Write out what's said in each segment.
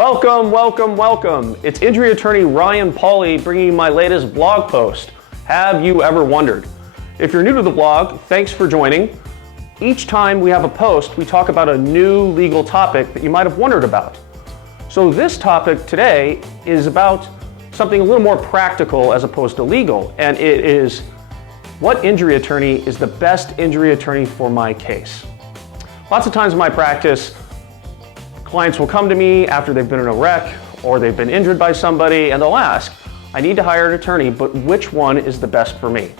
Welcome, welcome, welcome. It's injury attorney Ryan Pauly bringing you my latest blog post, Have You Ever Wondered? If you're new to the blog, thanks for joining. Each time we have a post, we talk about a new legal topic that you might have wondered about. So this topic today is about something a little more practical as opposed to legal, and it is what injury attorney is the best injury attorney for my case. Lots of times in my practice, clients will come to me after they've been in a wreck or they've been injured by somebody and they'll ask, I need to hire an attorney, but which one is the best for me?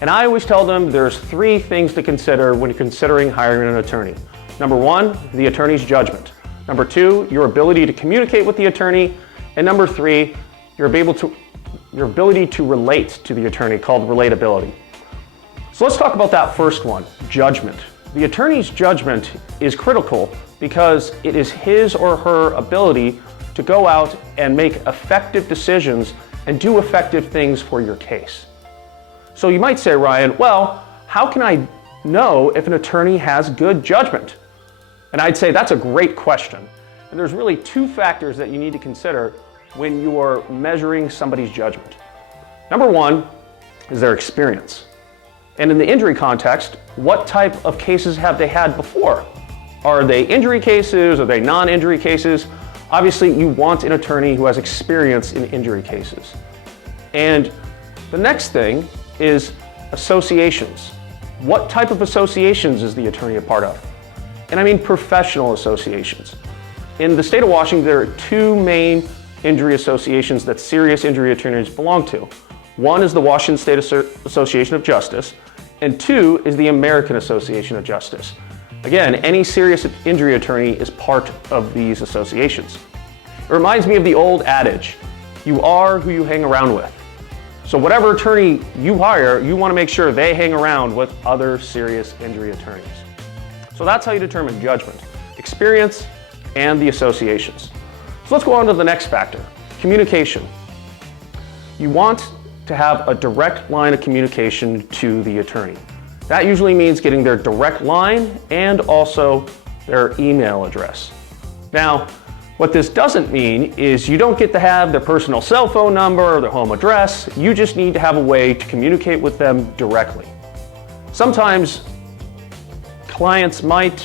And I always tell them there's three things to consider when you're considering hiring an attorney. Number one, the attorney's judgment. Number two, your ability to communicate with the attorney. And number three, your ability to relate to the attorney, called relatability. So let's talk about that first one, judgment. The attorney's judgment is critical because it is his or her ability to go out and make effective decisions and do effective things for your case. So you might say, Ryan, well, how can I know if an attorney has good judgment? And I'd say that's a great question. And there's really two factors that you need to consider when you are measuring somebody's judgment. Number one is their experience. And in the injury context, what type of cases have they had before? Are they injury cases? Are they non-injury cases? Obviously, you want an attorney who has experience in injury cases. And the next thing is associations. What type of associations is the attorney a part of? And I mean professional associations. In the state of Washington, there are two main injury associations that serious injury attorneys belong to. One is the Washington State Association of Justice, and two is the American Association of Justice. Again, any serious injury attorney is part of these associations. It reminds me of the old adage, you are who you hang around with. So whatever attorney you hire, you want to make sure they hang around with other serious injury attorneys. So that's how you determine judgment, experience, and the associations. So let's go on to the next factor, communication. You want to have a direct line of communication to the attorney. That usually means getting their direct line and also their email address. Now, what this doesn't mean is you don't get to have their personal cell phone number or their home address. You just need to have a way to communicate with them directly. Sometimes clients might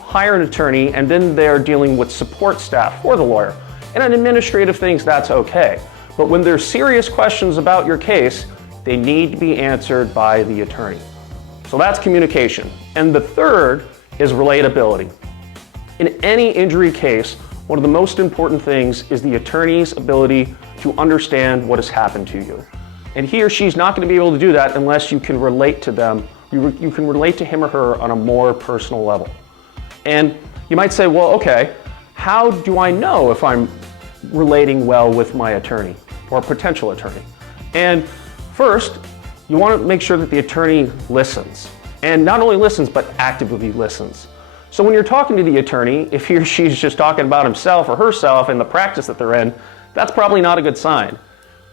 hire an attorney and then they're dealing with support staff for the lawyer. And on administrative things, that's okay. But when there's serious questions about your case, they need to be answered by the attorney. So that's communication. And the third is relatability. In any injury case, one of the most important things is the attorney's ability to understand what has happened to you. And he or she's not going to be able to do that unless you can relate to them. You can relate to him or her on a more personal level. And you might say, well, okay, how do I know if I'm relating well with my attorney or potential attorney? And first, you want to make sure that the attorney listens. And not only listens, but actively listens. So when you're talking to the attorney, if he or she's just talking about himself or herself and the practice that they're in, that's probably not a good sign.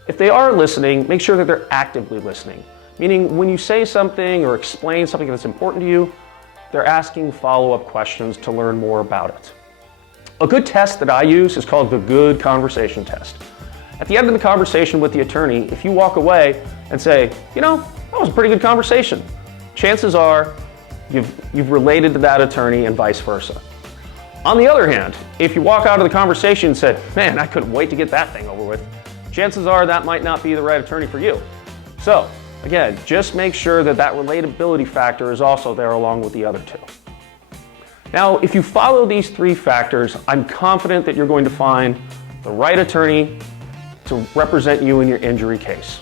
If they are listening, make sure that they're actively listening. Meaning when you say something or explain something that's important to you, they're asking follow-up questions to learn more about it. A good test that I use is called the Good Conversation Test. At the end of the conversation with the attorney, if you walk away and say, you know, that was a pretty good conversation, chances are you've related to that attorney and vice versa. On the other hand, if you walk out of the conversation and said, man, I couldn't wait to get that thing over with, chances are that might not be the right attorney for you. So again, just make sure that that relatability factor is also there along with the other two. Now, if you follow these three factors, I'm confident that you're going to find the right attorney to represent you in your injury case.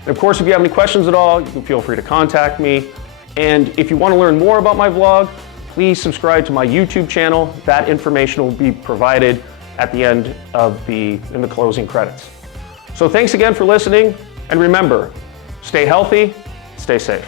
And of course, if you have any questions at all, you can feel free to contact me. And if you want to learn more about my vlog, please subscribe to my YouTube channel. That information will be provided at the end of in the closing credits. So thanks again for listening. And remember, stay healthy, stay safe.